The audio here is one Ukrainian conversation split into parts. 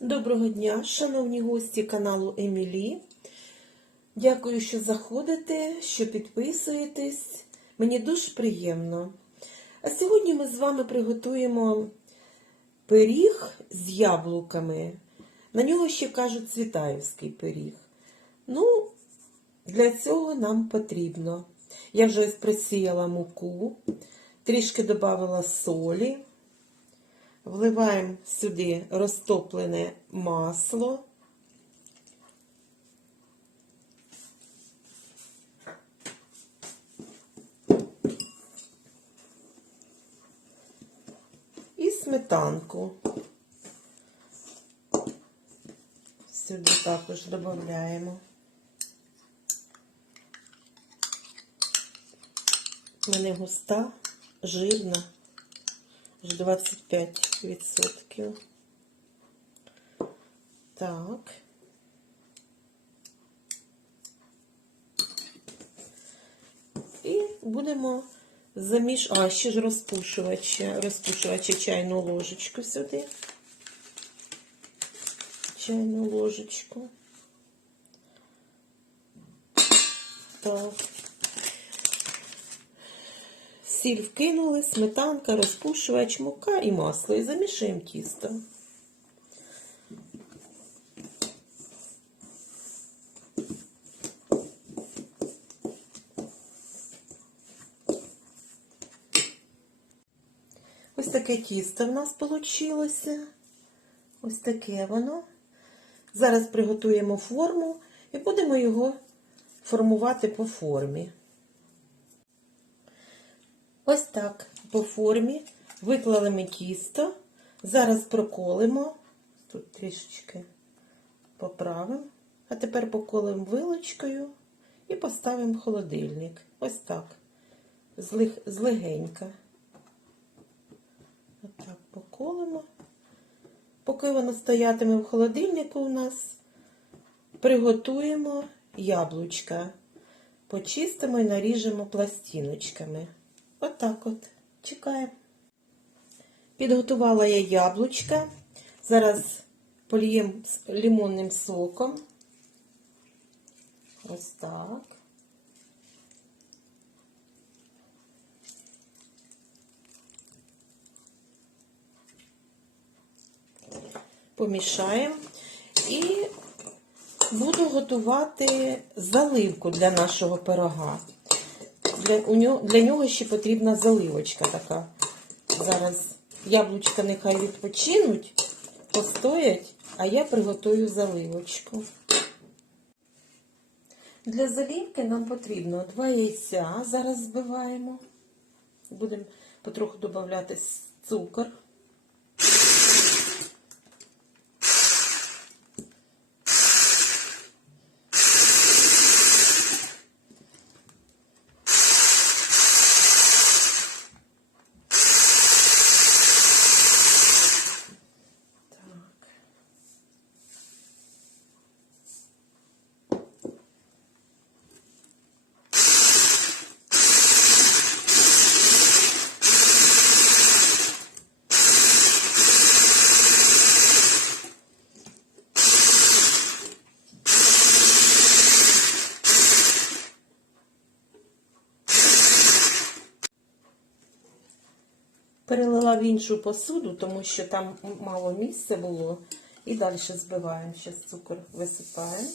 Доброго дня, шановні гості каналу Емілі. Дякую, що заходите, що підписуєтесь. Мені дуже приємно. А сьогодні ми з вами приготуємо пиріг з яблуками. На нього ще кажуть цвітаївський пиріг. Ну, для цього нам потрібно. Я вже просіяла муку, трішки додала солі. Вливаємо сюди розтоплене масло. І сметанку. Сюди також додаємо. У мене густа, жирна. Аж 25%. Так. І будемо заміш... А, ще ж розпушувача, розпушувача чайну ложечку сюди. Чайну ложечку. Так. Сіль вкинули, сметанка, розпушувач, мука і масло. І замішуємо тісто. Ось таке тісто в нас вийшло. Ось таке воно. Зараз приготуємо форму і будемо його формувати по формі. Ось так по формі виклали ми тісто. Зараз проколимо. Тут трішечки поправимо. А тепер поколимо вилочкою і поставимо в холодильник. Ось так. Злег, злегенька. Отак поколимо. Поки воно стоятиме в холодильнику у нас, приготуємо яблучка. Почистимо і наріжемо пластиночками. Отак от. Чекаємо. Підготувала я яблучка. Зараз поліємо лимонним соком. Ось так. Помішаємо і буду готувати заливку для нашого пирога. Для, у нього, для нього ще потрібна заливочка така. Зараз яблучка нехай відпочинуть, постоять, а я приготую заливочку. Для заливки нам потрібно два яйця. Зараз збиваємо. Будемо потроху додати цукор. Перелила в іншу посуду, тому що там мало місця було. І далі збиваємо. Зараз цукор висипаємо.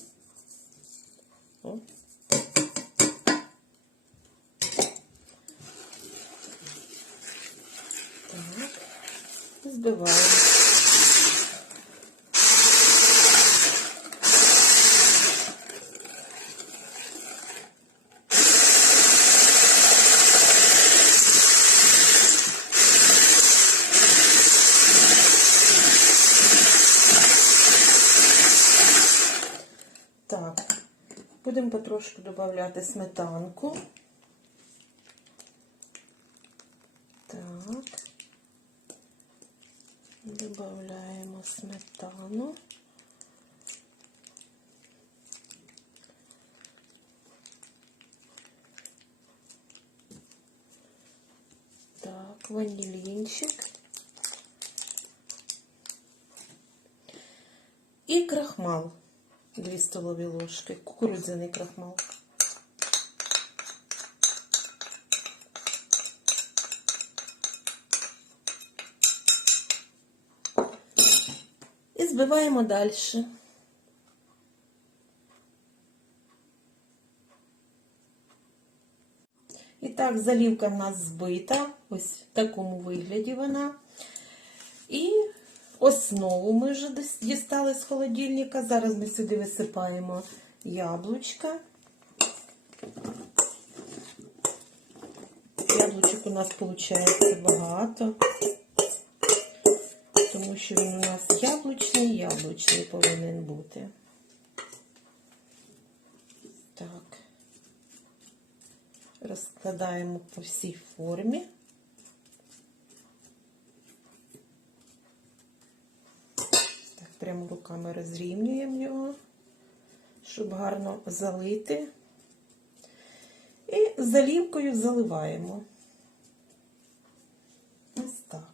О. Так. Збиваємо. Так, будемо потрошку додати сметанку. Так, додаємо сметану. Так, ванілінчик. І крахмал 2 столові ложки, кукурудзяний крахмал. І збиваємо далі. І так, залівка в нас збита, ось в такому вигляді вона. І основу ми вже дістали з холодильника. Зараз ми сюди висипаємо яблучка. Яблучок у нас виходить багато, тому що він у нас яблучний, яблучний повинен бути. Так. Розкладаємо по всій формі. Так, прямо руками розрівнюємо його, щоб гарно залити. І залівкою заливаємо. Ось так.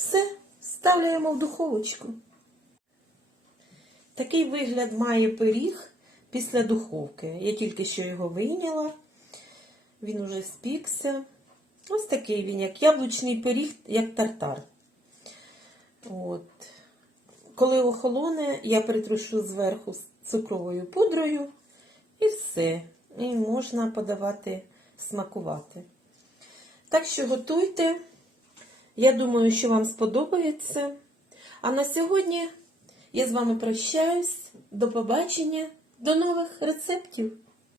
Все, ставляємо в духовочку. Такий вигляд має пиріг після духовки. Я тільки що його вийняла. Він уже спікся. Ось такий він, як яблучний пиріг, як тартар. От. Коли охолоне, я притрушу зверху цукровою пудрою і все. І можна подавати, смакувати. Так що готуйте. Я думаю, що вам сподобається. А на сьогодні я з вами прощаюсь. До побачення, до нових рецептів.